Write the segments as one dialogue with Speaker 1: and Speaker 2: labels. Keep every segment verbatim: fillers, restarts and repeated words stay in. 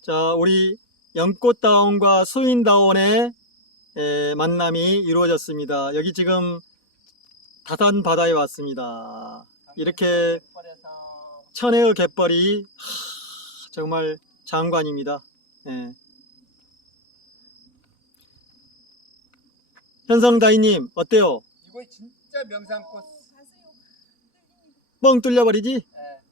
Speaker 1: 자, 우리 연꽃다원과 수인다원의 에, 만남이 이루어졌습니다. 여기 지금 다산 바다에 왔습니다. 이렇게 천혜의 갯벌이 하, 정말 장관입니다. 예. 현성다이님 어때요?
Speaker 2: 이거 진짜 명상꽃.
Speaker 1: 뻥 뚫려버리지?
Speaker 2: 예.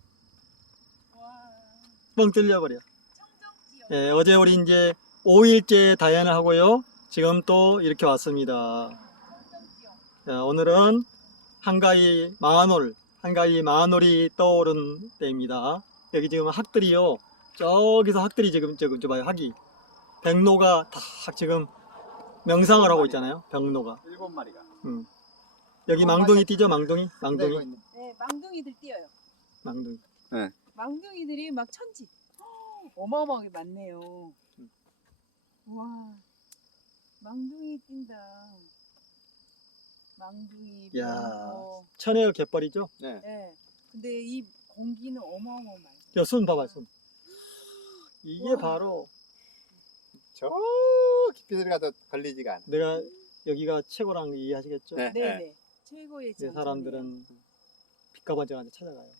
Speaker 1: 뻥 뚫려버려. 예, 어제 우리 이제 오 일째 다연을 하고요. 지금 또 이렇게 왔습니다. 자, 오늘은 한가위 마흔올, 한가위 마흔올이 떠오른 때입니다. 여기 지금 학들이요. 저기서 학들이 지금, 지금, 저 봐요, 학이. 백로가 다 지금 명상을 하고 있잖아요. 백로가.
Speaker 2: 일곱 마리가.
Speaker 1: 음. 여기 망둥이 뛰죠, 망둥이? 망둥이?
Speaker 2: 네,
Speaker 3: 네, 망둥이들 뛰어요.
Speaker 1: 망둥이.
Speaker 2: 네.
Speaker 3: 망둥이들이 막 천지. 허, 어마어마하게 많네요. 와, 망둥이 뛴다. 망둥이.
Speaker 1: 야,
Speaker 3: 어,
Speaker 1: 천혜의 갯벌이죠?
Speaker 2: 네.
Speaker 3: 네. 근데 이 공기는 어마어마하게.
Speaker 1: 야, 손 봐봐, 손. 이게
Speaker 3: 우와.
Speaker 1: 바로
Speaker 2: 저 깊이 들어가도 걸리지가 않아.
Speaker 1: 내가 여기가 최고라는 거 이해하시겠죠?
Speaker 2: 네.
Speaker 3: 네네. 최고의
Speaker 1: 이제
Speaker 3: 장소네요.
Speaker 1: 사람들은 빛과 번쩍한테 찾아가요.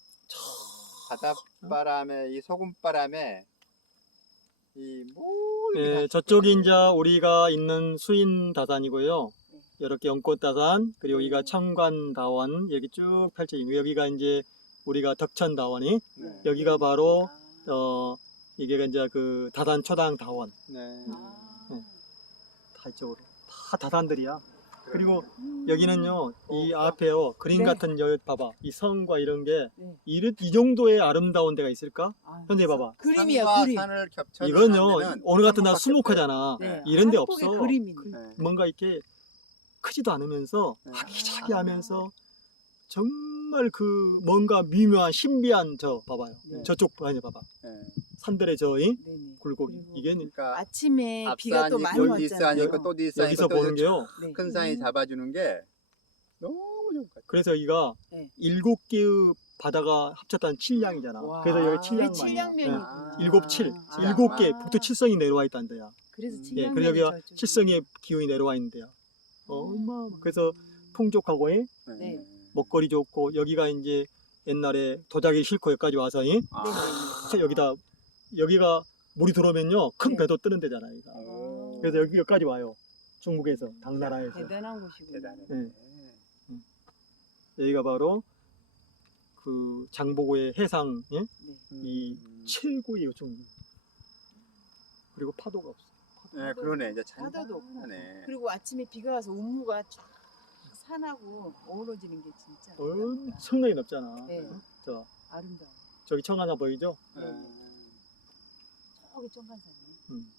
Speaker 2: 바닷바람에 이 소금바람에 이 모든
Speaker 1: 예, 저쪽이 이제 우리가 있는 수인다산이고요. 이렇게 연꽃다산, 그리고 여기가 청관다원, 여기 쭉 펼쳐지고, 여기가 이제 우리가 덕천다원이,
Speaker 2: 네.
Speaker 1: 여기가 바로, 어, 이게 이제 그 다산 초당다원.
Speaker 2: 네.
Speaker 3: 아.
Speaker 1: 다 이쪽으로. 다 다산들이야. 그리고
Speaker 3: 음.
Speaker 1: 여기는요, 이 앞에요, 그림
Speaker 3: 네.
Speaker 1: 같은 여기 봐봐. 이 성과 이런 게,
Speaker 3: 네.
Speaker 1: 이, 이 정도의 아름다운 데가 있을까?
Speaker 3: 아,
Speaker 1: 현재 봐봐.
Speaker 3: 그림이야,
Speaker 2: 산과
Speaker 3: 그림.
Speaker 2: 산을 겹쳐
Speaker 1: 이건요, 오늘 같은 날 수목하잖아.
Speaker 3: 네.
Speaker 1: 이런 데
Speaker 3: 한복의
Speaker 1: 없어.
Speaker 3: 그림이네.
Speaker 2: 네.
Speaker 1: 뭔가 이렇게 크지도 않으면서
Speaker 2: 네.
Speaker 1: 아기자기하면서 정말 그 뭔가 미묘한 신비한 저 봐봐요.
Speaker 3: 네.
Speaker 1: 저쪽 아니 봐봐.
Speaker 2: 네.
Speaker 1: 산들의 저이
Speaker 3: 네네.
Speaker 1: 굴곡이
Speaker 3: 그리고
Speaker 1: 이게
Speaker 2: 그러니까
Speaker 3: 아침에 비가 또
Speaker 2: 앞산이
Speaker 3: 많이
Speaker 2: 있고
Speaker 3: 왔잖아요.
Speaker 2: 뒷산이 있고 또 뒷산이
Speaker 1: 여기서
Speaker 2: 있고
Speaker 1: 보는 게요.
Speaker 3: 네.
Speaker 2: 큰 산이 잡아주는 게 너무 좋은 것 같아요.
Speaker 1: 그래서 여기가
Speaker 3: 네.
Speaker 1: 일곱 개의 바다가 합쳤다는 칠량이잖아.
Speaker 3: 와.
Speaker 1: 그래서 여기
Speaker 3: 그게
Speaker 1: 칠량만이야.
Speaker 3: 칠량면이
Speaker 2: 아.
Speaker 1: 일곱 칠,
Speaker 3: 아.
Speaker 1: 일곱 개
Speaker 2: 아.
Speaker 1: 북두 칠성이 내려와 있다는 데야.
Speaker 3: 그래서
Speaker 2: 음.
Speaker 1: 예,
Speaker 3: 칠량면이
Speaker 1: 그리고 여기가
Speaker 3: 저쪽에.
Speaker 1: 칠성의 기운이 내려와 있는 데야. 어마. 그래서 풍족하고 예?
Speaker 3: 네.
Speaker 1: 먹거리 좋고 여기가 이제 옛날에 도자기 싣고 여기까지 와서 예?
Speaker 2: 아.
Speaker 1: 아, 여기다 여기가 물이 들어오면요 큰
Speaker 3: 네.
Speaker 1: 배도 뜨는 데잖아 여기가.
Speaker 2: 오.
Speaker 1: 그래서 여기 여기까지 와요 중국에서 당나라에서.
Speaker 3: 대단한 곳이군요.
Speaker 2: 대단해.
Speaker 1: 네. 여기가 바로 그 장보고의 해상 예?
Speaker 3: 네.
Speaker 1: 이
Speaker 2: 음.
Speaker 1: 최고의 중국. 그리고 파도가 없어.
Speaker 2: 네, 그러네. 이제
Speaker 3: 바다도 없고.
Speaker 2: 잔잔하네.
Speaker 3: 그리고 아침에 비가 와서 운무가 쫙 산하고 어우러지는 게 진짜
Speaker 1: 엄청나게 넓잖아.
Speaker 3: 네.
Speaker 1: 저
Speaker 3: 아름다워.
Speaker 1: 저기 청하나 보이죠?
Speaker 2: 네.
Speaker 3: 저기 청간산이네.
Speaker 1: 음.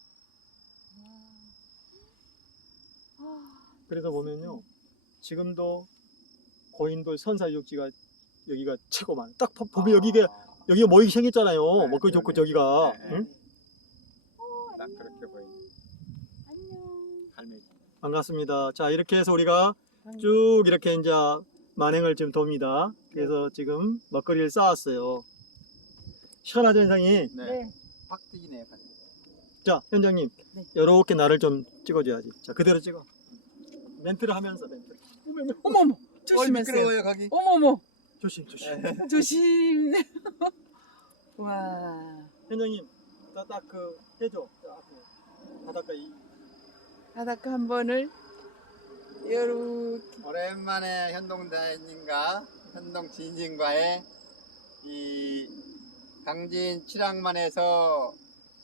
Speaker 3: 와. 아,
Speaker 1: 그래서 보면요 지금도 고인돌 선사유적지가 여기가 최고 많아. 딱 보- 보면 여기가 여기가 모이기 생겼잖아요.
Speaker 2: 네,
Speaker 1: 먹거리 좋고
Speaker 2: 그러네.
Speaker 1: 저기가.
Speaker 2: 네, 네.
Speaker 1: 응?
Speaker 2: 딱 그렇게 보이네.
Speaker 3: 안녕.
Speaker 2: 할매기.
Speaker 1: 반갑습니다. 자 이렇게 해서 우리가
Speaker 3: 쭉.
Speaker 1: 쭉 이렇게 이제 만행을 지금 돕니다. 그래서 지금 먹거리를 쌓았어요. 시원하죠 현장이?
Speaker 2: 네.
Speaker 3: 네.
Speaker 2: 확 뛰네.
Speaker 1: 자 현장님
Speaker 3: 네.
Speaker 1: 이렇게 나를 좀 찍어줘야지. 자 그대로 찍어. 멘트를 하면서 멘트.
Speaker 3: 어머머.
Speaker 2: 어,
Speaker 3: 조심하세요.
Speaker 2: 미끄러워요 거기.
Speaker 3: 어머머.
Speaker 1: 조심 조심.
Speaker 3: 조심. 와.
Speaker 1: 현장님 딱 그 해줘. 저 앞에 바닷가 이
Speaker 3: 바닷가 한 번을 요렇게.
Speaker 2: 오랜만에 현동대님과 현동 진진과의 이 강진 칠항만에서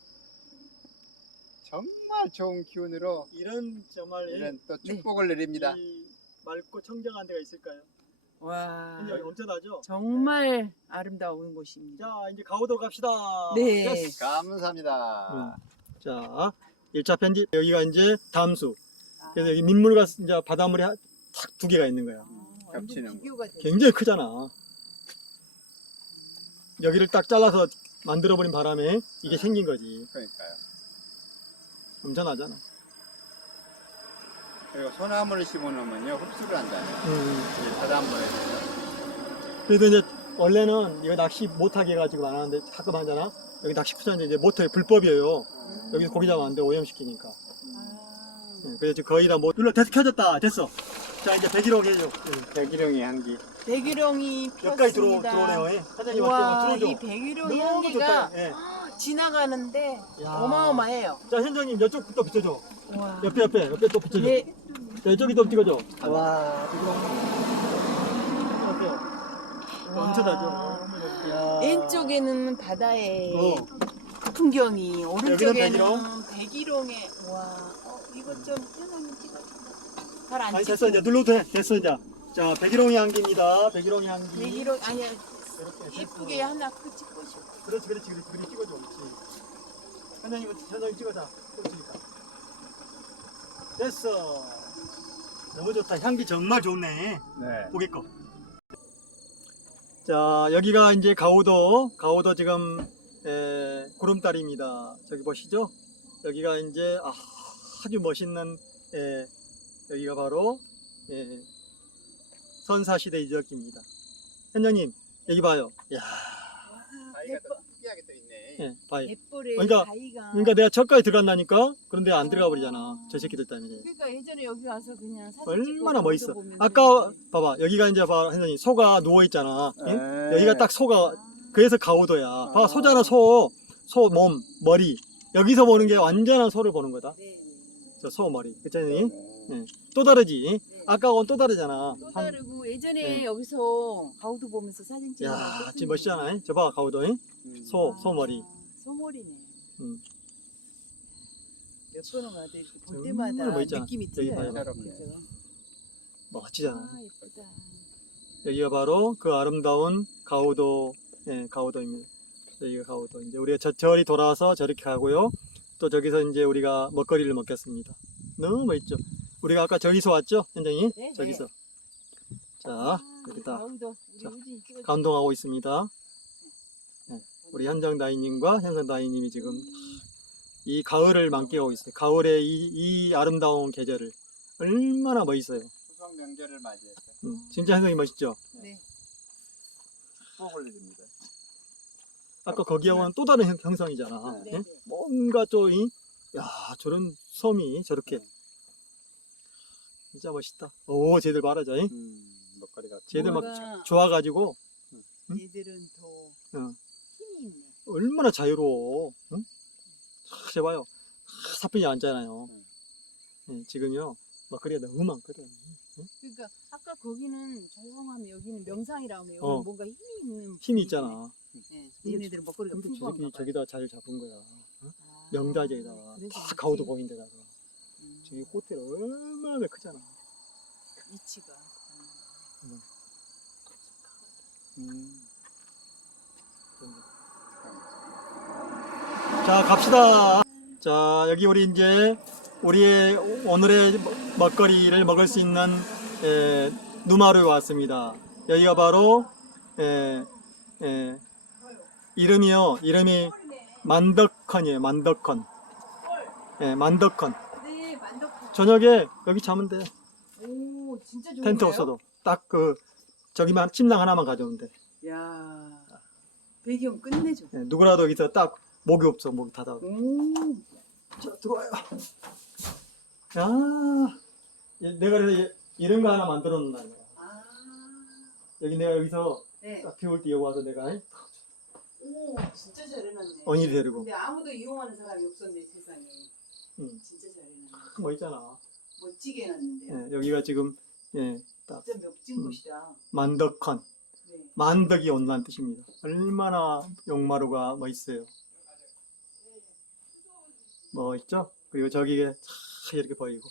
Speaker 2: 정말 좋은 기운으로
Speaker 1: 이런 정말
Speaker 2: 이런 또
Speaker 3: 네.
Speaker 2: 축복을 내립니다.
Speaker 1: 이 맑고 청정한 데가 있을까요?
Speaker 3: 와.
Speaker 1: 현장이 엄청나죠?
Speaker 3: 정말 아름다운 곳입니다.
Speaker 1: 자 이제 가오도록 갑시다.
Speaker 3: 네.
Speaker 1: 예스.
Speaker 2: 감사합니다.
Speaker 1: 자 일 차 편집 여기가 이제 담수.
Speaker 3: 아,
Speaker 1: 그래서 여기 민물과 이제 바닷물이 딱 두 개가 있는 거야.
Speaker 3: 완전
Speaker 2: 겹치는
Speaker 3: 비교가 돼.
Speaker 1: 굉장히 크잖아. 여기를 딱 잘라서 만들어버린 바람에 이게 생긴 거지.
Speaker 2: 그러니까요.
Speaker 1: 엄청나잖아.
Speaker 2: 그리고 소나무를 심어놓으면요 흡수를 한다네요.
Speaker 1: 음.
Speaker 2: 이 바닷물에서.
Speaker 1: 그래도 이제 원래는 이거 낚시 못하게 해가지고 안 하는데 가끔 하잖아. 여기 낚시 쿠션인데 이제 모터에 불법이에요. 여기서 고기 잡으면 안 돼. 오염시키니까.
Speaker 3: 아,
Speaker 1: 네, 그래서 지금 거의 다 뭐, 눌러, 됐어, 켜졌다. 됐어. 자, 이제 백일홍 해줘.
Speaker 2: 백일홍의 향기.
Speaker 3: 백일홍이
Speaker 1: 여기까지 들어,
Speaker 3: 피었습니다.
Speaker 1: 들어오네요. 예. 사장님
Speaker 3: 와,
Speaker 1: 한테
Speaker 3: 이
Speaker 1: 들어오죠.
Speaker 3: 백일홍이
Speaker 1: 너무
Speaker 3: 향기가
Speaker 1: 좋다. 예.
Speaker 3: 지나가는데
Speaker 1: 야.
Speaker 3: 어마어마해요.
Speaker 1: 자, 현장님 이쪽부터 비춰줘.
Speaker 3: 와.
Speaker 1: 옆에, 옆에, 옆에 또 비춰줘.
Speaker 3: 네.
Speaker 1: 자, 이쪽이 찍어줘. 와, 지금. 어때요? 엄청 나죠? 야.
Speaker 3: 왼쪽에는 바다의
Speaker 1: 어.
Speaker 3: 풍경이, 오른쪽에는
Speaker 1: 백일홍?
Speaker 3: 백일홍의 와, 어, 이거 좀 현장님 찍어줘. 잘안
Speaker 1: 아니,
Speaker 3: 찍혀.
Speaker 1: 됐어. 이제 눌러도 돼. 됐어, 이제. 자, 백일홍이 향기입니다. 백일홍이 향기.
Speaker 3: 백일홍 아니야.
Speaker 1: 이렇게
Speaker 3: 예쁘게
Speaker 1: 됐어.
Speaker 3: 하나 그 찍고 싶어.
Speaker 1: 그렇지, 그렇지, 그렇지. 그렇게 찍어줘. 그렇지. 현장님, 현장님 찍어자. 그렇지니까. 됐어. 너무 좋다. 향기 정말 좋네.
Speaker 2: 네.
Speaker 1: 고기 거. 자, 여기가 이제 가우도, 가우도 지금 에, 구름다리입니다. 저기 보시죠? 여기가 이제 아, 아주 멋있는 에, 여기가 바로 에, 선사시대 유적지입니다. 현장님, 여기 봐요. 야,
Speaker 2: 바위가 더 특이하게 또 있네.
Speaker 1: 예, 바위.
Speaker 3: 예쁘래.
Speaker 1: 그러니까-
Speaker 3: 바위가.
Speaker 1: 그러니까 내가 저까지 들어간다니까. 그런데 안 들어가 버리잖아. 저 새끼들 때문에.
Speaker 3: 그러니까 예전에 여기 와서 그냥 사진
Speaker 1: 얼마나
Speaker 3: 찍고
Speaker 1: 멋있어.
Speaker 3: 거기서 보면
Speaker 1: 아까
Speaker 3: 되는데.
Speaker 1: 봐봐. 여기가 이제 봐, 현장님 소가 누워 있잖아. 예?
Speaker 2: 네.
Speaker 1: 여기가 딱 소가 그래서 가우도야.
Speaker 3: 어.
Speaker 1: 봐, 소잖아, 소. 소 몸, 머리. 여기서 보는 게 완전한 소를 보는 거다.
Speaker 3: 네, 네.
Speaker 1: 저 소 머리. 그랬더니
Speaker 2: 네.
Speaker 1: 또 다르지.
Speaker 3: 네.
Speaker 1: 아까하고는 또 다르잖아.
Speaker 3: 또
Speaker 1: 한-
Speaker 3: 다르고 예전에
Speaker 1: 네.
Speaker 3: 여기서 가우도 보면서 사진 찍는
Speaker 1: 야, 지금 멋있잖아. 저 봐, 가우도. 잉?
Speaker 2: 음.
Speaker 1: 소, 소머리.
Speaker 3: 소머리네.
Speaker 1: 음.
Speaker 3: 몇 번을 가도 이렇게 볼
Speaker 1: 정말
Speaker 3: 때마다
Speaker 1: 멋있잖아.
Speaker 3: 느낌이
Speaker 1: 여기
Speaker 3: 틀려요.
Speaker 1: 봐요.
Speaker 3: 그죠?
Speaker 1: 멋지잖아.
Speaker 3: 아, 예쁘다.
Speaker 1: 여기가 바로 그 아름다운 가우도, 예, 가우도입니다. 여기가 가우도. 이제 우리가 저, 저리 돌아와서 저렇게 가고요. 또 저기서 이제 우리가 먹거리를 먹겠습니다. 너무 멋있죠? 우리가 아까 저기서 왔죠? 현장이?
Speaker 3: 네,
Speaker 1: 저기서. 자,
Speaker 3: 아,
Speaker 1: 여기다.
Speaker 3: 가우도. 우리
Speaker 1: 자,
Speaker 3: 우진이 찍어줘.
Speaker 1: 감동하고 있습니다. 네, 우리 현장 다이님과 현상 다이님이 지금 이 가을을 만끽하고 있어요. 가을의 이, 이 아름다운 계절을. 얼마나 멋있어요.
Speaker 2: 추석 명절을 맞이해서
Speaker 1: 음, 진짜 현상이 멋있죠?
Speaker 3: 네.
Speaker 2: 꼭 올려줍니다.
Speaker 1: 아까 거기하고는 또 다른 형- 형상이잖아.
Speaker 3: 네.
Speaker 1: 예?
Speaker 3: 네.
Speaker 1: 뭔가 좀, 이, 야, 저런 섬이 저렇게. 진짜 멋있다. 오, 쟤들 말하자. 잉?
Speaker 2: 음, 먹거리가.
Speaker 1: 쟤들 막
Speaker 3: 뭔가
Speaker 1: 좋아가지고, 응?
Speaker 3: 얘들은 더
Speaker 1: 응.
Speaker 3: 힘이 있네.
Speaker 1: 얼마나 자유로워. 응? 자, 제봐요. 아, 사뿐히 앉잖아요. 예, 지금요, 먹거리가 너무 많거든.
Speaker 3: 그러니까 아까 거기는 조용하면 여기는 명상이라면 여기는
Speaker 1: 어.
Speaker 3: 뭔가 힘이 있는
Speaker 1: 힘이 있잖아.
Speaker 3: 네. 얘네들은 먹거리가
Speaker 1: 근데
Speaker 3: 풍부한가
Speaker 1: 저기,
Speaker 3: 봐요.
Speaker 1: 저기다 자리를 잡은 거야. 어?
Speaker 3: 아,
Speaker 1: 명다지에다가.
Speaker 3: 그래서
Speaker 1: 다
Speaker 3: 그렇지.
Speaker 1: 가우도 보인 데다가.
Speaker 3: 음,
Speaker 1: 저기 호텔 얼마나 크잖아.
Speaker 3: 위치가
Speaker 1: 음.
Speaker 2: 음.
Speaker 1: 자, 갑시다. 자, 여기 우리 이제 우리의 오늘의 먹거리를 먹을 수 있는 에, 누마루에 왔습니다. 여기가 바로 에, 에, 이름이요. 이름이 만덕컨이에요. 만덕컨. 예, 만덕컨.
Speaker 3: 네, 만덕.
Speaker 1: 저녁에 여기 자면 돼.
Speaker 3: 오, 진짜 좋은데요?
Speaker 1: 텐트 없어도 딱 그 저기만 침낭 하나만 가져오면 돼.
Speaker 3: 야, 배경 끝내줘.
Speaker 1: 예, 누구라도 여기서 딱 목이 없어. 목이 닫아.
Speaker 3: 오,
Speaker 1: 자, 들어와요. 야, 예, 내가 그래서 예- 이런 거 하나 만들어 놓는다.
Speaker 3: 아,
Speaker 1: 여기 내가 여기서
Speaker 3: 네.
Speaker 1: 딱 비올 때 여기 와서 내가
Speaker 3: 오, 진짜 잘 해놨네.
Speaker 1: 언니 데리고
Speaker 3: 근데 아무도 이용하는 사람이 없었네, 세상에.
Speaker 1: 응.
Speaker 3: 진짜 잘 해놨네.
Speaker 1: 뭐 있잖아.
Speaker 3: 멋지게 해놨는데요.
Speaker 1: 예, 여기가 지금 예, 딱
Speaker 3: 진짜 멋진
Speaker 1: 음.
Speaker 3: 곳이다.
Speaker 1: 만덕컨.
Speaker 3: 네.
Speaker 1: 만덕이 온다는 뜻입니다. 얼마나 용마루가 멋있어요. 멋있죠? 그리고 저기에 차 이렇게 보이고.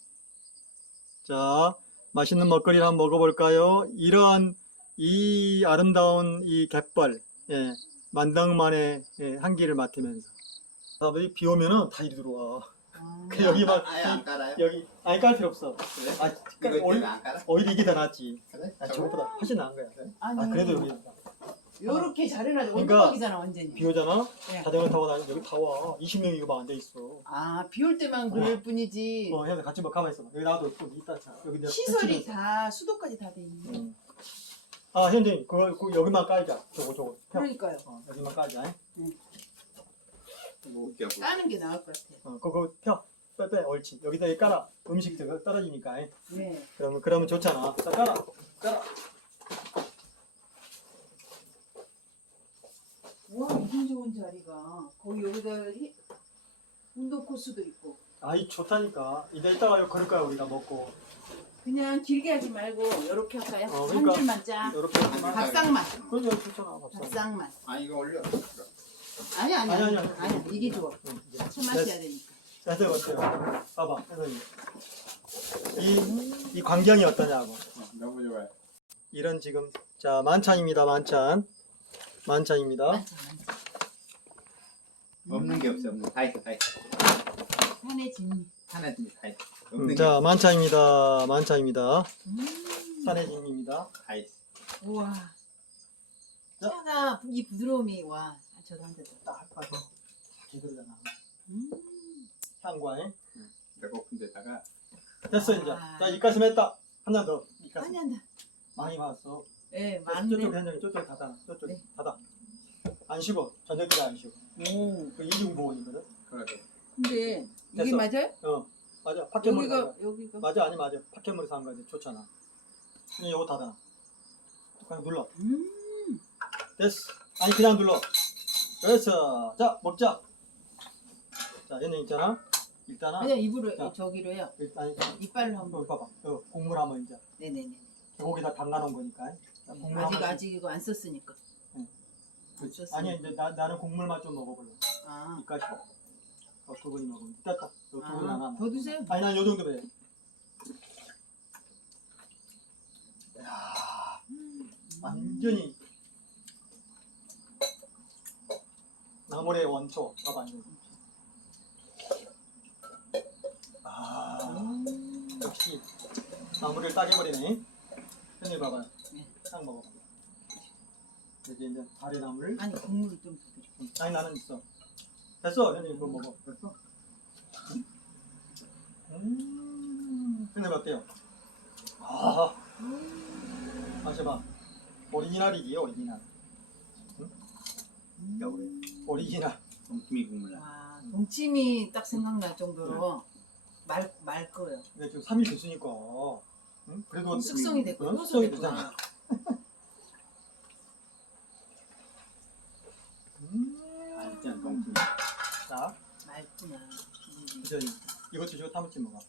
Speaker 1: 자, 맛있는 먹거리를 한번 먹어볼까요? 이러한 이 아름다운 이 갯벌, 예, 만덕만의 예, 향기를 맡으면서. 아, 비 오면은 다 이리 들어와.
Speaker 3: 아,
Speaker 1: 그 여기 막
Speaker 2: 아예 안 깔아요?
Speaker 1: 여기 아니 깔 필요 없어.
Speaker 2: 그래?
Speaker 1: 아,
Speaker 2: 이거
Speaker 1: 오히려,
Speaker 2: 때문에 안 깔아?
Speaker 1: 오히려 이게 더 낫지.
Speaker 2: 그래?
Speaker 1: 아, 저것보다 훨씬 나은 거야.
Speaker 3: 아니,
Speaker 1: 아, 그래도 여기
Speaker 3: 요렇게 잘 해놔서
Speaker 1: 그러니까
Speaker 3: 원동력이잖아, 완전히.
Speaker 1: 비 오잖아.
Speaker 3: 네.
Speaker 1: 자전거 타고 다니면 여기 다 와. 이십 명이 이거 막 앉아 있어.
Speaker 3: 아, 비 올 때만 그럴 뿐이지.
Speaker 1: 어, 해서 같이 뭐 가만히 있어. 여기 나도 좀 이따 차. 여기 내가
Speaker 3: 시설이
Speaker 1: 펼치면서.
Speaker 3: 다 수도까지 다 돼 있네.
Speaker 1: 음. 아 현진이 그거, 그거 여기만 깔자. 저거 저거. 펴.
Speaker 3: 그러니까요.
Speaker 1: 어, 여기만 깔자. 잉?
Speaker 2: 뭐 웃겨.
Speaker 3: 까는 게 나을 것 같아.
Speaker 1: 어, 그거 펴. 빼, 빼, 옳지. 여기다 이 깔아. 음식 저거 떨어지니까. 잉?
Speaker 3: 네.
Speaker 1: 그러면 그러면 좋잖아. 자, 깔아. 깔아.
Speaker 3: 와, 이런 좋은 자리가. 거기 여기다 히- 운동 코스도 있고.
Speaker 1: 아이 좋다니까. 이제 이따가 이거 그럴 거야 우리가 먹고.
Speaker 3: 그냥 길게 하지 말고 이렇게 할까요?
Speaker 1: 어,
Speaker 3: 한
Speaker 1: 그러니까.
Speaker 3: 줄만 짜.
Speaker 1: 이렇게 하지만.
Speaker 3: 밥상만.
Speaker 1: 그건 여기 좋잖아. 밥상.
Speaker 3: 밥상만.
Speaker 2: 아 이거 올려.
Speaker 3: 아니 아니
Speaker 1: 아니,
Speaker 3: 아니.
Speaker 1: 아니,
Speaker 3: 아니,
Speaker 1: 아니.
Speaker 3: 이게 좋아.
Speaker 1: 응, 이제.
Speaker 3: 차 마셔야 되니까.
Speaker 1: 자세 어때요? 봐봐, 선생님. 이, 이 광경이 어떠냐고.
Speaker 2: 어, 너무 좋아요.
Speaker 1: 이런 지금, 자, 만찬입니다, 만찬. 만찬입니다.
Speaker 3: 많죠, 많죠.
Speaker 2: 없는 게 없어. 없는 다 있어. 다 있어.
Speaker 3: 산의 진미.
Speaker 2: 하나 둘 다 있어.
Speaker 1: 음,
Speaker 2: 없는
Speaker 1: 자, 만찬입니다, 만찬입니다.
Speaker 3: 음.
Speaker 1: 산의 진입니다.
Speaker 2: 게다 있어.
Speaker 3: 우와.
Speaker 1: 자.
Speaker 3: 차가 이 부드러움이 와. 아, 저도 한 잔 더.
Speaker 1: 딱 봐서 제대로잖아.
Speaker 3: 음.
Speaker 1: 향과에.
Speaker 2: 배고픈 데다가
Speaker 1: 됐어, 이제.
Speaker 3: 아.
Speaker 1: 자, 입가심 했다. 하나 더. 입가심.
Speaker 3: 아니 한다.
Speaker 1: 많이 봤어.
Speaker 3: 예,
Speaker 1: 저쪽
Speaker 3: 많은데.
Speaker 1: 현장이 저쪽 닫아. 저쪽
Speaker 3: 네.
Speaker 1: 닫아. 안 쉬고, 저녁에 안 쉬고.
Speaker 3: 오.
Speaker 1: 그 이중보원이거든.
Speaker 2: 그러게.
Speaker 3: 근데 이게
Speaker 1: 됐어.
Speaker 3: 맞아요?
Speaker 1: 어, 맞아. 파켓물 산
Speaker 3: 여기가
Speaker 1: 거야.
Speaker 3: 여기가.
Speaker 1: 맞아, 아니 맞아. 파켓물 산 거지. 좋잖아. 그냥 요거 닫아. 그냥 눌러.
Speaker 3: 음.
Speaker 1: 됐어. 아니 그냥 눌러. 됐어. 자 먹자. 자 얘는 있잖아. 일단은
Speaker 3: 그냥 입으로
Speaker 1: 자.
Speaker 3: 저기로 해요.
Speaker 1: 일단
Speaker 3: 이빨로
Speaker 1: 한번
Speaker 3: 한번.
Speaker 1: 봐봐. 요 국물 한번 이제
Speaker 3: 네네네.
Speaker 1: 거기다 담가놓은 거니까. 자, 국물
Speaker 3: 아직
Speaker 1: 한번.
Speaker 3: 아직 이거 안 썼으니까.
Speaker 1: 그렇지.
Speaker 3: 썼으니까.
Speaker 1: 아니 이제 나 나는 국물만 좀 먹어볼래.
Speaker 3: 아.
Speaker 1: 이까지. 어, 두 분이 먹으면 됐다. 요두 분이 안
Speaker 3: 아,
Speaker 1: 하나.
Speaker 3: 더 드세요.
Speaker 1: 아니 난 요 정도 돼. 야, 완전히 나물의 원초. 봐봐 이제. 아.
Speaker 3: 음.
Speaker 1: 역시 나무를 따개버리네. 현일 봐봐요.
Speaker 3: 네.
Speaker 1: 딱 먹어. 이제 이제 다리 나물.
Speaker 3: 아니 국물을 좀 부드러.
Speaker 1: 아니 나는 있어. 됐어. 현일 그거 먹어.
Speaker 2: 됐어?
Speaker 1: 음. 현일 어때요? 아, 마셔봐. 오리지널이지 오리지널.
Speaker 2: 겨울에
Speaker 1: 오리지널.
Speaker 2: 동치미 국물 나.
Speaker 3: 와, 동치미 딱 생각날 정도로 말 말 거예요.
Speaker 1: 근데 지금 삼 일 됐으니까. 응? 그래도
Speaker 3: 숙성이 됐고
Speaker 1: 응?
Speaker 3: 효소가
Speaker 1: 숙성이 되잖아.
Speaker 3: 됐구나.
Speaker 1: 음.
Speaker 2: 아 진짜 동치미.
Speaker 1: 자,
Speaker 3: 맑구나. 음.
Speaker 1: 이제 이것도 주고 타무침 먹어.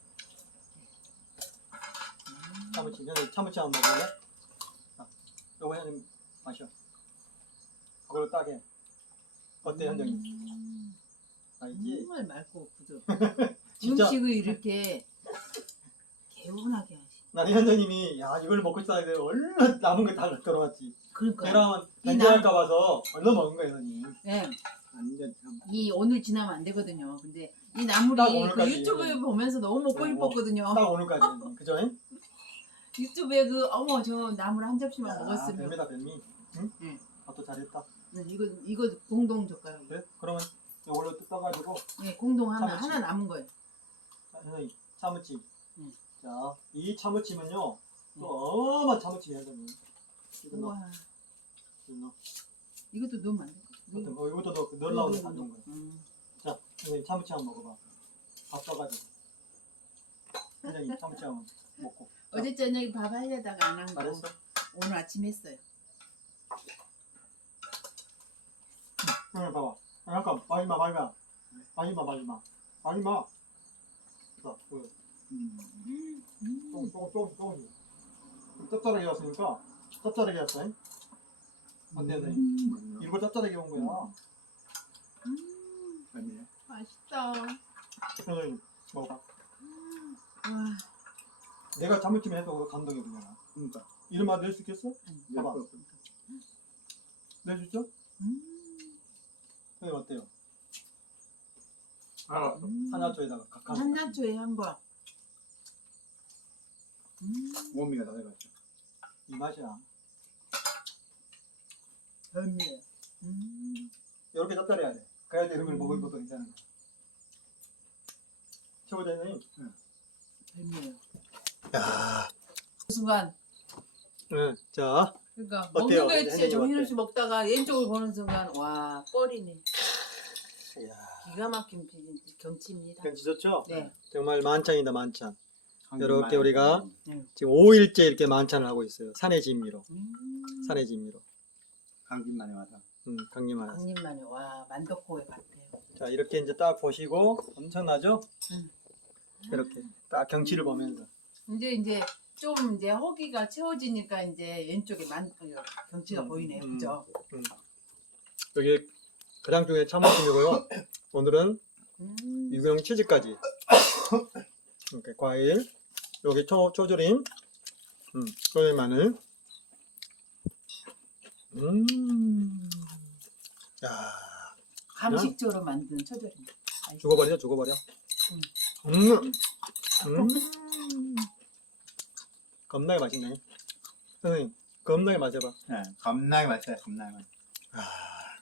Speaker 1: 차무침, 현이 차무침 한번 먹을래? 자, 요거 현이 마셔. 그걸로 따게. 어때 현정이?
Speaker 3: 음.
Speaker 1: 알지?
Speaker 3: 정말 맑고 부드러.
Speaker 1: 진짜
Speaker 3: 음식을 이렇게 개운하게 하시.
Speaker 1: 나는 현정님이 야 이걸 먹고 있어야 돼. 얼른 남은 거 다 들어왔지.
Speaker 3: 그러니까.
Speaker 1: 내가
Speaker 3: 이
Speaker 1: 변제할까 봐서 얼른 먹은 거야 현이.
Speaker 3: 네.
Speaker 2: 완전 참.
Speaker 3: 이 오늘 지나면 안 되거든요. 근데 이 나물이
Speaker 1: 딱
Speaker 3: 그
Speaker 1: 오늘까지.
Speaker 3: 유튜브에 보면서 너무 먹고
Speaker 1: 어,
Speaker 3: 싶었거든요.
Speaker 1: 딱 오늘까지. 그죠?
Speaker 3: 유튜브에 그 어머 저 나물 한 접시만
Speaker 1: 야,
Speaker 3: 먹었으면.
Speaker 1: 뱀이다 뱀이. 응?
Speaker 3: 응.
Speaker 1: 밥도 잘했다.
Speaker 3: 네, 이거 이거 공동 젓가락.
Speaker 1: 그래? 그러면 이걸로 또 떠가지고
Speaker 3: 네, 공동 하나
Speaker 1: 참치.
Speaker 3: 하나 남은 거예요.
Speaker 1: 자, 현이 차무침.
Speaker 3: 응.
Speaker 1: 자, 이 차무침은요.
Speaker 3: 응.
Speaker 1: 또 어마어마한 차무침이야 현이. 이거 넣어.
Speaker 3: 우와.
Speaker 1: 이거 넣어.
Speaker 3: 이것도 넣으면 안 돼?
Speaker 1: 이것도 어, 이것도 넣어. 넣으려고 안 넣은 거야.
Speaker 3: 음.
Speaker 1: 자, 선생님 참치 한번 먹어봐. 밥 떠가지고. 선생님 참치 한번 먹고. 자,
Speaker 3: 어제 저녁에 밥 하려다가 안 한 거.
Speaker 1: 잘했어?
Speaker 3: 오늘 아침 했어요.
Speaker 1: 선생님 봐봐. 아, 잠깐, 마지막, 마지막. 마지막, 마지막. 마지막. 자, 그,
Speaker 2: 음.
Speaker 1: 조금, 조금, 조금, 조금. 좀 짭짤하게 왔으니까, 짭짤하게 왔어. 잉? 어때, 선생님?
Speaker 2: 음.
Speaker 1: 일부러 짭짤하게 온 거야.
Speaker 3: 음,
Speaker 2: 아니에요.
Speaker 3: 맛있다.
Speaker 1: 선생님, 먹어봐.
Speaker 3: 와,
Speaker 1: 내가 참치찜 해도 그거 감동이구나.
Speaker 2: 그러니까.
Speaker 1: 이런 맛 낼 수 있겠어? 봐봐.
Speaker 2: 낼 수
Speaker 1: 낼 수 있죠?
Speaker 3: 음,
Speaker 1: 선생님 어때요?
Speaker 2: 알았어.
Speaker 3: 음.
Speaker 1: 한야초에다가 각각.
Speaker 3: 한야초의 향과. 음,
Speaker 2: 몸이가 다 돼갔어.
Speaker 1: 이 맛이야.
Speaker 3: 별미예요. 음,
Speaker 1: 이렇게 짭짤해야 돼. 그래야 이런 걸 먹을 것도 괜찮은 거야. 최고자님.
Speaker 3: 별미예요.
Speaker 1: 야,
Speaker 3: 그 순간
Speaker 1: 네. 자,
Speaker 3: 그러니까
Speaker 1: 어때요?
Speaker 3: 먹는 게 진짜
Speaker 1: 선생님
Speaker 3: 정신없이 먹다가 왼쪽을 보는 순간 와 뻘이네.
Speaker 1: 이야,
Speaker 3: 기가 막힌 비- 경치입니다.
Speaker 1: 경치 좋죠?
Speaker 3: 네.
Speaker 1: 정말 만찬이다 만찬.
Speaker 2: 한국말.
Speaker 1: 이렇게 우리가
Speaker 3: 네.
Speaker 1: 지금 오 일째 이렇게 만찬을 하고 있어요. 산의 진미로.
Speaker 3: 음.
Speaker 1: 산의 진미로.
Speaker 2: 강진만에 와서.
Speaker 1: 음, 강림하나.
Speaker 3: 강림만에 와 만덕호에 같아요.
Speaker 1: 자, 이렇게 이제 딱 보시고 엄청나죠?
Speaker 3: 음.
Speaker 1: 이렇게 딱 경치를 보면서.
Speaker 3: 이제 이제 좀 이제 허기가 채워지니까 이제 왼쪽에 만 그 경치가
Speaker 1: 음,
Speaker 3: 보이네요.
Speaker 1: 음.
Speaker 3: 그죠?
Speaker 1: 여기 그당 중에 참모심이고요. 오늘은
Speaker 3: 음.
Speaker 1: 유경 치즈까지. 이렇게 과일, 여기 초, 초조림, 음, 소의 마늘. 음, 야,
Speaker 3: 감식조로 만든 초절임.
Speaker 1: 죽어버려, 죽어버려.
Speaker 3: 음.
Speaker 1: 음, 음, 겁나게 맛있네. 선생님, 겁나게 마셔봐.
Speaker 2: 네, 겁나게 맛있어요. 겁나게 맛있어요.
Speaker 1: 아,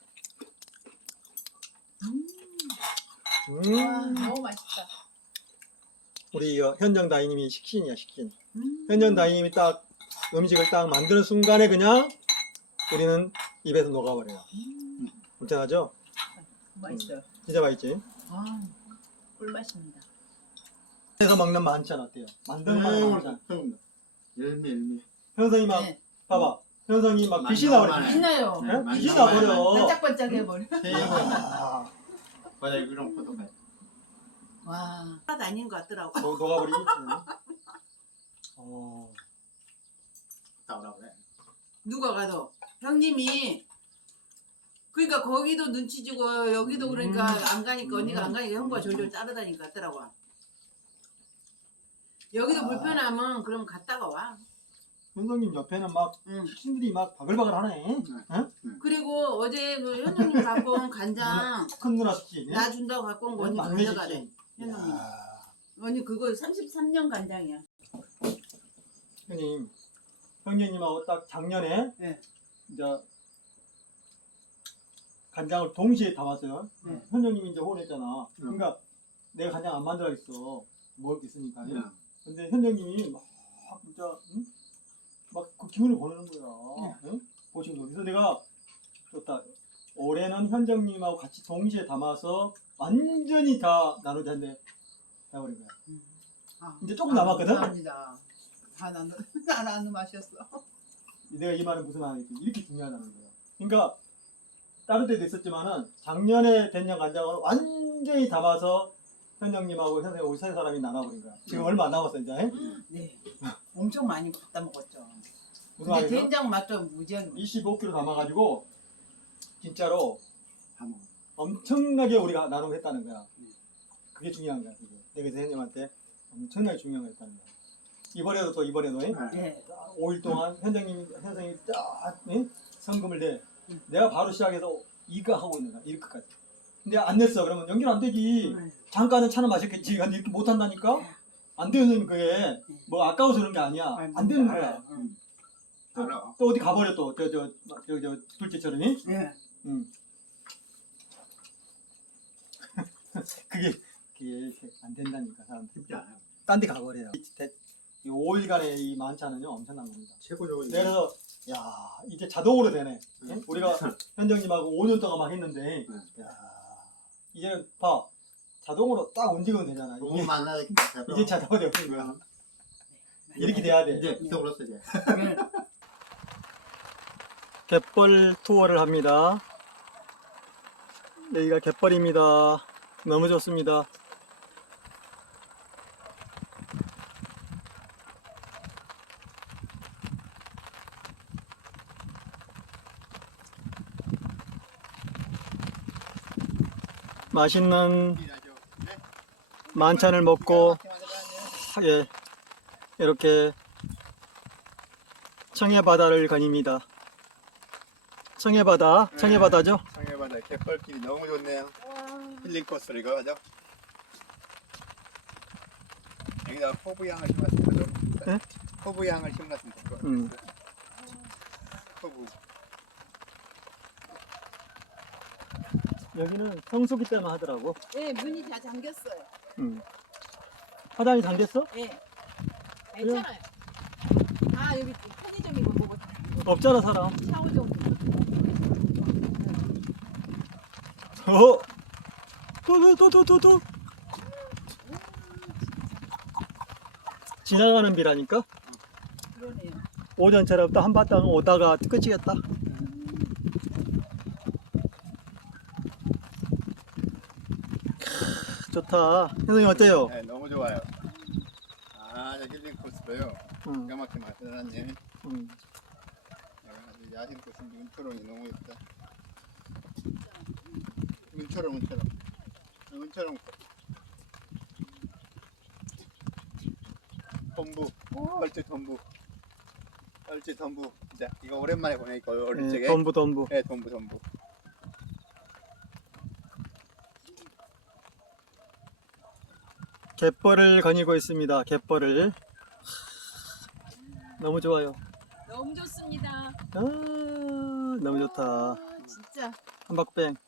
Speaker 3: 음. 와,
Speaker 1: 음,
Speaker 3: 너무 맛있다.
Speaker 1: 우리 어, 현정 다이님이 식신이야, 식신.
Speaker 3: 음.
Speaker 1: 현정 다이님이 딱 음식을 딱 만드는 순간에 그냥 우리는 입에서 녹아버려요.
Speaker 3: 음.
Speaker 1: 엄청나죠?
Speaker 3: 맛있어요.
Speaker 1: 진짜 맛있지?
Speaker 3: 아, 꿀맛입니다.
Speaker 1: 그래서 먹는 만찬 어때요? 만든 만찬.
Speaker 2: 열미 열미.
Speaker 1: 현성이 막
Speaker 3: 네.
Speaker 1: 봐봐. 현성이 막 빛이
Speaker 2: 만나만
Speaker 1: 나버려.
Speaker 2: 해.
Speaker 3: 빛나요.
Speaker 2: 네,
Speaker 1: 어?
Speaker 2: 만나만
Speaker 1: 빛이
Speaker 2: 해.
Speaker 1: 나버려.
Speaker 3: 반짝반짝 해버려.
Speaker 1: 아,
Speaker 2: 맞아 이런 것도 해.
Speaker 3: 와, 하나도 아닌 것 같더라고.
Speaker 1: 녹- 녹아버리지. 어,
Speaker 2: 나오라 그래.
Speaker 3: 누가 가도 형님이 그러니까 거기도 눈치 주고 여기도 그러니까
Speaker 1: 음.
Speaker 3: 안 가니까 언니가 안 가니까 형과 졸졸 따라다니까 같더라고. 여기도
Speaker 1: 아.
Speaker 3: 불편하면 그럼 갔다가 와.
Speaker 1: 현성님 옆에는 막
Speaker 3: 응.
Speaker 1: 신들이 막 바글바글 하네. 응?
Speaker 3: 그리고 어제 그 현정님 갖고 온 간장
Speaker 1: 큰 누나 시키.
Speaker 3: 나 준다고 갖고 온 거 언니
Speaker 1: 막내
Speaker 3: 가져가래.
Speaker 1: 시키.
Speaker 3: 현정님.
Speaker 1: 야,
Speaker 3: 언니 그거 삼십삼 년 간장이야.
Speaker 1: 형님, 형님하고 딱 작년에
Speaker 3: 네.
Speaker 1: 이제 간장을 동시에 담았어요.
Speaker 3: 네.
Speaker 1: 현정님이 이제 혼냈잖아. 그러니까 내가 간장 안 만들어야겠어. 먹을 게 있으니까.
Speaker 2: 응.
Speaker 1: 근데 현정님이 막 진짜 응? 막 그 기운을 보내는 거야. 응? 보시는 거. 그래서 내가 좋다. 올해는 현정님하고 같이 동시에 담아서 완전히 다 나누자 했는데 해버린 거야.
Speaker 3: 아,
Speaker 1: 이제 조금 남았거든?
Speaker 3: 감사합니다. 다 나는 다 나는 마셨어.
Speaker 1: 내가 이 말은 무슨 말이지? 이렇게 중요하다는 거야. 그러니까 다른 데도 있었지만은 작년에 된장 간장을 완전히 담아서 현정님하고 현생이 우리 세 사람이 나눠버린 거야. 지금 얼마 안 남았어 이제.
Speaker 3: 네. 엄청 많이 갖다 먹었죠.
Speaker 1: 무슨
Speaker 3: 근데
Speaker 1: 말이죠?
Speaker 3: 된장 맛도 무지하게 맛있어.
Speaker 1: 이십오 킬로그램 담아가지고 진짜로
Speaker 2: 다 먹어.
Speaker 1: 엄청나게 우리가 나누고 했다는 거야. 그게 중요한 거야. 그게. 내가 선생님한테 엄청나게 중요한 거 했다는 거야. 이번에도 또 이번에도 응?
Speaker 3: 네.
Speaker 1: 오 일 동안 현장님 현장님 딱 응? 성금을 내.
Speaker 3: 응.
Speaker 1: 내가 바로 시작해서 이거 하고 있는 거야. 이렇게까지. 근데 안 냈어. 그러면 연결 안 되지.
Speaker 3: 네.
Speaker 1: 잠깐은 차는 마셨겠지. 근데 이렇게 못 한다니까? 안 되는 그게 뭐 아까워서 그런 게 아니야. 안 되는 거야.
Speaker 3: 응.
Speaker 2: 알아.
Speaker 1: 또 어디 가버려 또. 저, 저, 저, 저, 둘째처럼. 이?
Speaker 3: 네.
Speaker 1: 응. 그게, 그게 안 된다니까, 사람들.
Speaker 2: 쉽지 않아.
Speaker 1: 딴 데 가버려요. 이 오 일간의 이 만찬은요, 엄청난 겁니다.
Speaker 2: 최고적인.
Speaker 1: 그래서, 야, 이제 자동으로 되네. 응? 우리가 현정님하고 오 년 동안 막 했는데,
Speaker 2: 응.
Speaker 1: 야, 이제는 봐. 자동으로 딱 움직이면 되잖아.
Speaker 2: 너무
Speaker 1: 이게,
Speaker 2: 많아.
Speaker 1: 이게 자동으로 되는 거야. 이렇게 돼야 돼.
Speaker 2: 이제 비서불었어 이제.
Speaker 3: 네.
Speaker 1: 갯벌 투어를 합니다. 여기가 갯벌입니다. 너무 좋습니다. 맛있는 만찬을 먹고 예, 이렇게 청해바다를 거닙니다. 청해바다, 청해바다죠?
Speaker 2: 청해바다 갯벌길이 너무 좋네요. 힐링 코스로 이거 하죠. 여기다 허브향을 심었으면 좋겠어요.
Speaker 1: 네?
Speaker 2: 허브향을 심었으면 좋겠어요.
Speaker 1: 음.
Speaker 2: 허브.
Speaker 1: 여기는 성수기 때만 하더라고.
Speaker 3: 네, 문이 다 잠겼어요.
Speaker 1: 음. 화단이 잠겼어?
Speaker 3: 네. 괜찮아요. 아, 여기 편의점이고
Speaker 1: 없잖아 사람.
Speaker 3: 샤워 정도.
Speaker 1: 어? 또또또또또 지나가는 비라니까.
Speaker 3: 그러네요.
Speaker 1: 오전처럼 또 한바탕 오다가 끝이겠다. 크, 좋다. 선생님 어때요?
Speaker 2: 네, 너무 좋아요. 아, 저 힐링 코스도요.
Speaker 1: 응,
Speaker 2: 기가 막히게 만들어놨네.
Speaker 1: 응.
Speaker 2: 아주 야심 코스 눈초롱이 너무 예쁘다. 눈초롱, 눈초롱. 눈초롱. 덤부, 뻘째 덤부. 뻘째 덤부. 진짜 이거 오랜만에 보네, 이거 어릴
Speaker 1: 네,
Speaker 2: 적에.
Speaker 1: 덤부 덤부.
Speaker 2: 네, 덤부, 덤부.
Speaker 1: 갯벌을 거니고 있습니다. 갯벌을. 너무 좋아요.
Speaker 3: 너무 좋습니다.
Speaker 1: 아, 너무 좋다.
Speaker 3: 아, 진짜.
Speaker 1: 한박뱅.